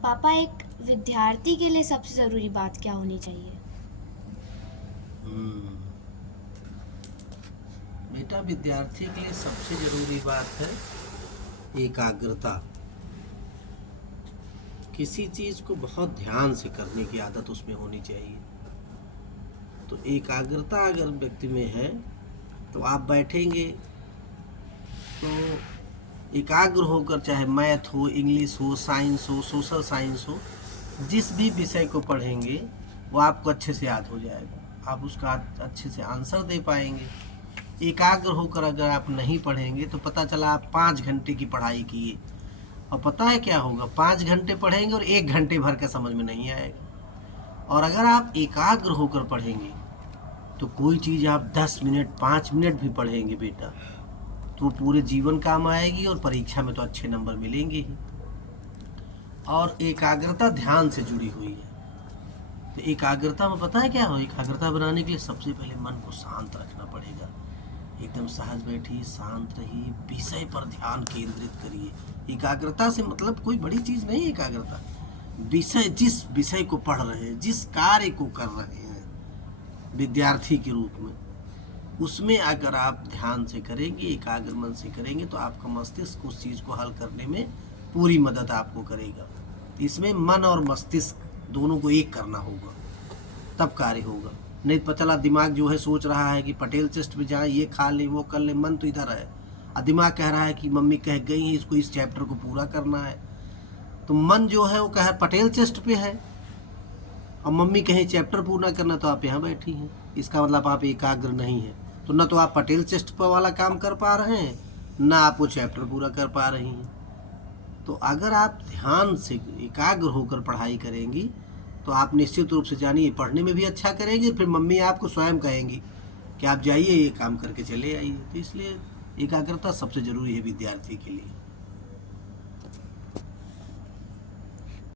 पापा, एक विद्यार्थी के लिए सबसे ज़रूरी बात क्या होनी चाहिए? हम्म, बेटा विद्यार्थी के लिए सबसे जरूरी बात है एकाग्रता। किसी चीज को बहुत ध्यान से करने की आदत उसमें होनी चाहिए। तो एकाग्रता अगर व्यक्ति में है तो आप बैठेंगे तो एकाग्र होकर, चाहे मैथ हो, इंग्लिश हो, साइंस हो, सोशल साइंस हो, जिस भी विषय को पढ़ेंगे वो आपको अच्छे से याद हो जाएगा। आप उसका अच्छे से आंसर दे पाएंगे। एकाग्र होकर अगर आप नहीं पढ़ेंगे तो पता चला आप 5 घंटे की पढ़ाई किए, और पता है क्या होगा, 5 घंटे पढ़ेंगे और 1 घंटे भर का समझ में नहीं आएगा। और अगर आप एकाग्र होकर पढ़ेंगे तो कोई चीज़ आप 10 मिनट 5 मिनट भी पढ़ेंगे बेटा, तो वो पूरे जीवन काम आएगी और परीक्षा में तो अच्छे नंबर मिलेंगे ही। और एकाग्रता ध्यान से जुड़ी हुई है। तो एकाग्रता में पता है क्या हो, एकाग्रता बनाने के लिए सबसे पहले मन को शांत रखना पड़ेगा। एकदम सहज बैठिए, शांत रहिए, विषय पर ध्यान केंद्रित करिए। एकाग्रता से मतलब कोई बड़ी चीज़ नहीं है एकाग्रता। विषय, जिस विषय को पढ़ रहे हैं, जिस कार्य को कर रहे हैं विद्यार्थी के रूप में, उसमें अगर आप ध्यान से करेंगे, एकाग्र मन से करेंगे, तो आपका मस्तिष्क उस चीज़ को हल करने में पूरी मदद आपको करेगा। इसमें मन और मस्तिष्क दोनों को एक करना होगा, तब कार्य होगा। नहीं पता चला दिमाग जो है सोच रहा है कि पटेल चेस्ट पे जाए, ये खा ले, वो कर ले, मन तो इधर है, और दिमाग कह रहा है कि मम्मी कह गई है इसको इस चैप्टर को पूरा करना है। तो मन जो है वो कहे पटेल चेस्ट पे है, और मम्मी कहे चैप्टर पूरा करना, तो आप यहाँ बैठी हैं। इसका मतलब आप एकाग्र नहीं है। तो न तो आप पटेल चेस्ट पर वाला काम कर पा रहे हैं, ना आप वो चैप्टर पूरा कर पा रही हैं। तो अगर आप ध्यान से एकाग्र होकर पढ़ाई करेंगी तो आप निश्चित रूप से जानिए पढ़ने में भी अच्छा करेंगे। फिर मम्मी आपको स्वयं कहेंगी कि आप जाइए ये काम करके चले आइए। तो इसलिए एकाग्रता सबसे ज़रूरी है विद्यार्थी के लिए।